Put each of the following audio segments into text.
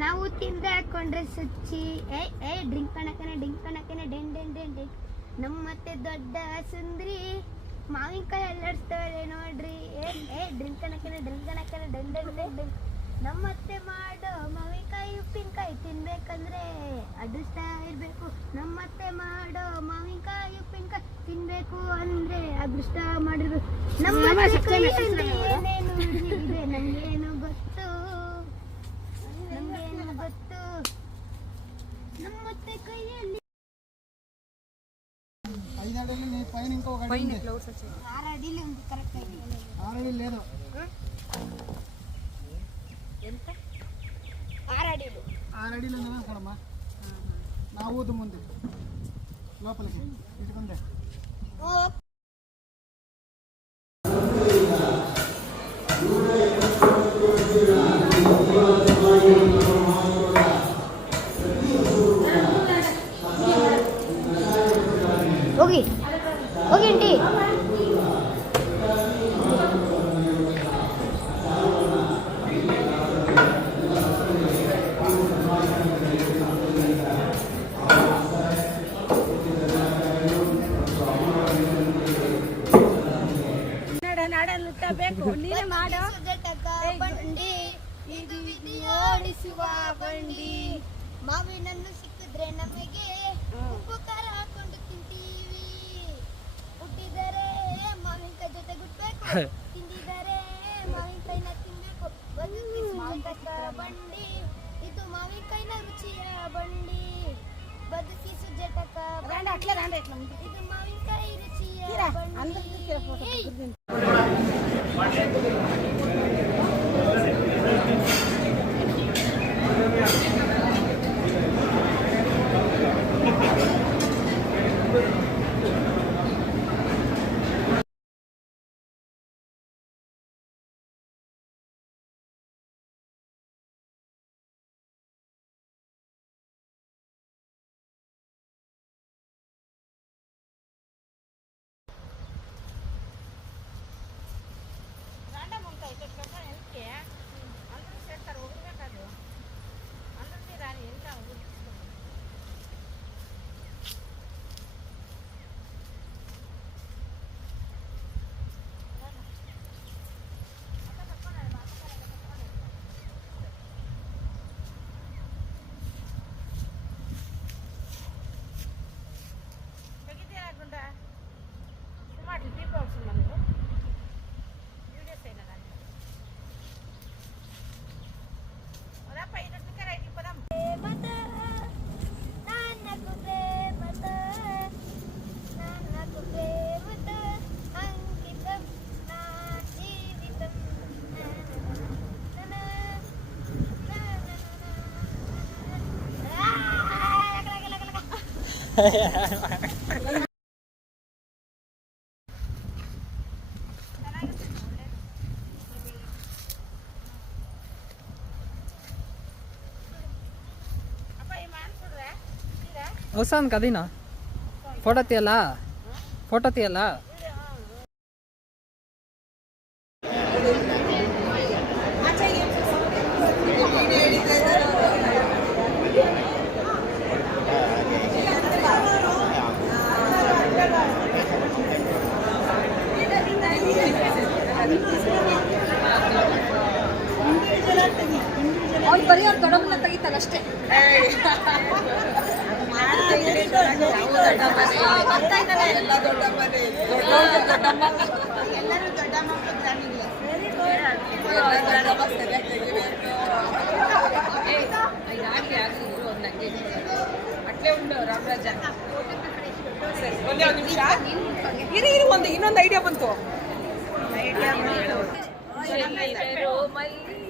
ನಾವು ತಿಂದ್ರೆ ಹಾಕೊಂಡ್ರೆ ಸುಚ್ಚಿ. ಏ ಏ ಡ್ರಿಂಕ್ ಕಣಕನೆ ಡ್ರಿಂಕ್ ಕಣಕನೆ ಡೆನ್ ಡೆನ್ ಡೆನ್ ಡೆನ್. ನಮ್ಮತ್ತೆ ದೊಡ್ಡ ಸುಂದ್ರಿ. ಮಾವಿನಕಾಯಿ ಅಲ್ಲಾಡ್ಸ್ತಾಳೆ ನೋಡ್ರಿ. ಏ ಏ ಡ್ರಿಂಕ್ ಕಣಕನೆ ಡ್ರಿಂಕ್ ಕಣಕನೆ ಡೆನ್ ಡೆನ್ ಡೆನ್ ಡೆನ್. ನಮ್ಮತ್ತೆ ಮಾಡೋ ಮಾವಿನಕಾಯಿ ಉಪ್ಪಿನಕಾಯಿ ತಿನ್ಬೇಕಂದ್ರೆ ಅದೃಷ್ಟ ಇರ್ಬೇಕು. ನಮ್ಮತ್ತೆ ಮಾಡೋ ಮಾವಿನಕಾಯಿ ಉಪ್ಪಿನಕಾಯಿ ತಿನ್ಬೇಕು ಅಂದ್ರೆ ಅದೃಷ್ಟ ಮಾಡಿರ್ಬೇಕು. ನಮ್ಗೇನು ఐదడుగులు నీ పైన పైన ఉంది. కరెక్ట్ లేదు. ఎంత? నా ఊదు ముందు. లోపలికి. ఇటుకుందే. ಮಾಡಲು ಬೇಕು. ನೀನು ಬಂಡಿ. ಇದು ವಿಧಿ ಓಡಿಸುವ ಬಂಡಿ. ಮಾವಿನನ್ನು ಸಿಕ್ಕಿದ್ರೆ ನಮಗೆ ಉಪಕಾರ ಹಾಕೊಂಡು ತಿಂತೀವಿ. ಹುಟ್ಟಿದರೆ ಕೈ ಜೊತೆ ಗುಟ್ಬೇಕು ತಿಂದಿದರೆ ಮಾವಿನಕಾಯಿನ ತಿನ್ಬೇಕು. ಒಂದು ಮಾವಿನಕಾಯಿ ಬಂಡಿ. ಇದು ಮಾವಿನಕಾಯಿನ ರುಚಿಯ ಬಂಡಿ. ಬದುಕಿ ಸುಜಟಕ ಇದು ಮಾವಿನಕಾಯಿ ರುಚಿಯ ಬಂಡಿ. Thank you. ಹೊಸ ಅನ್ಕದಿನ ಫೋಟೋ ತೀಯಲ್ಲ ಫೋಟೋ ಬರೀ ಅವ್ರ ದೊಡ್ಡಮ್ಮನ ತೆಗಿತಾರೆ ಅಷ್ಟೇ. ಅಟ್ಲೇ ಉಂಡು ರಾಮರಾಜ ಒಂದೇ ಒಂದು ನಿಮಿಷ ಇರಿ ಇರಿ ಒಂದು ಇನ್ನೊಂದು ಐಡಿಯಾ ಬಂತು. ಐಡಿಯಾ ಸಾಕು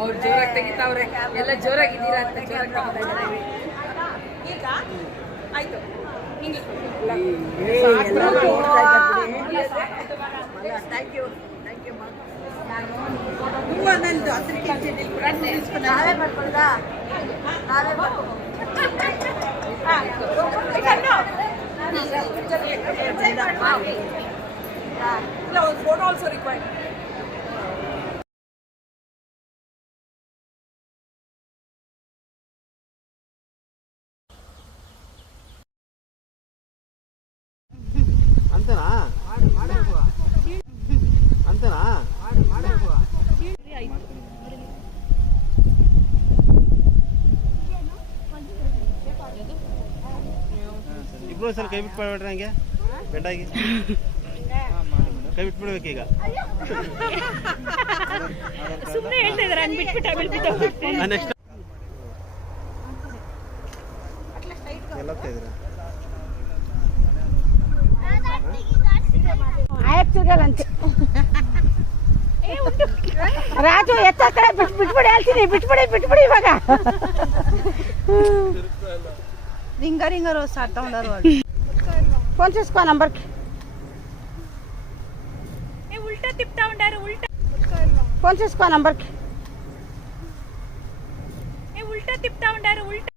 ಅವ್ರು ಜೋರಾಗಿ ತೆಗಿತಾವ್ರೆ. ಎಲ್ಲ ಜೋರಾಗಿದ್ದೀರಾ ಅಂತ ಜೋರಾಗಿ ಈಗ ಆಯ್ತು. ಹಿಂಗೆ. ಥ್ಯಾಂಕ್ ಯು ಥ್ಯಾಂಕ್ ಯು ಹೂವು ನಂದು ನಾವೇ ಮಾಡ್ಕೊಳ್ಳೋದಾ ನಾವೇ ಇಲ್ಲ ಒಂದು ಫೋಟೋ ಆಲ್ಸೋ ರಿಕ್ವೈರ್ಡ್ ಅಂತನಾ ಇಬ್ರು ಸರ್ ಕೈ ಬಿಟ್ಬಿಡ್ರಿ ಹಂಗೆ ಬೆಂಡಾಗಿ. ಕೈ ಬಿಟ್ಬಿಡ್ಬೇಕು ಈಗ. ನೆಕ್ಸ್ಟ್ ಬಿಟ್ಬಿಡಿ ಹೇಳ್ತೀನಿ ಬಿಟ್ಬಿಡಿ ಬಿಟ್ಬಿಡಿ ಇವಾಗ ring a ring a rose sir ತಗೊಂಡರು phone చూసుకో నంబర్కి ఉల్టా తిప్పుతా ఉండారు ఉల్టా ఫోన్ చూసుకో నంబర్కి ఏ ఉల్టా తిప్పుతా ఉండారు ఉల్టా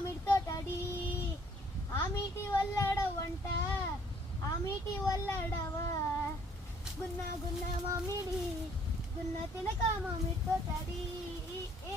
మామిడితో తడి. ఆ మీటి వల్లడవంట. ఆ మీటి వల్లడవా. గున్న గున్న మామిడి గున్న తినక మామిడితో తడి. ఏ,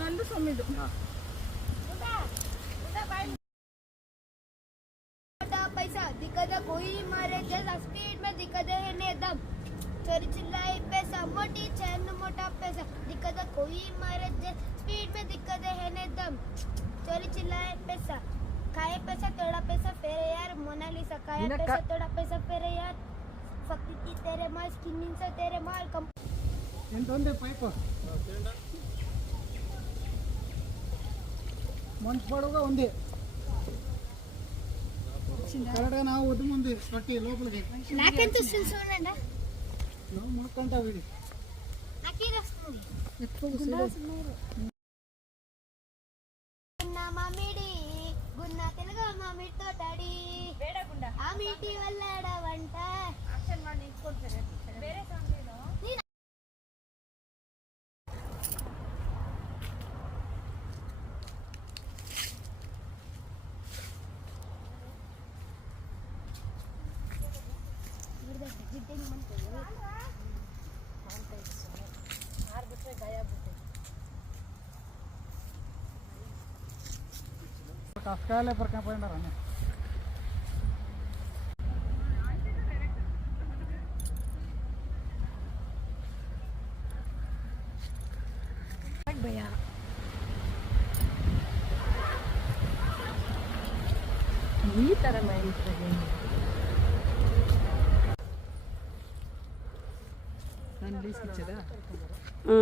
ನಂದು ಸೊಮ್ಮಿದು छोटा पैसा दिखदा कोई मारे जैसा स्पीड में दिखदे है ने दम चोरी चिल्लाए पैसा मोटी चैन मोटा पैसा दिखदा कोई मारे जैसा स्पीड में दिखदे है ने दम चोरी चिल्लाए पैसा खाए पैसा थोड़ा पैसा फेरे यार मोनालिसा खाया इन्हें पैसा का- थोड़ा पैसा फेरे यार फक्ति की तेरे माल स्किनिंग से तेरे माल कम ಎಂತ ಒಂದೇ ಪೈಪು మంచి పొడవుగా ఉంది. కరెక్ట్గా నా ఉద్యమం ఉంది పట్టి లోపలికి. నాకెంత వస్తుంది చూడండి. నువ్వు ముడుకుంటావు ఇది మామిడి గున్న తెలుగు మామిడి తోటడి. ఆమిటి వల్లడ തസ്കാലെ പറക്കാൻ പോയണ്ടറന്നെ ಈ ಥರ ಮಾಡಿರ್ತದೆ ಹ್ಞೂ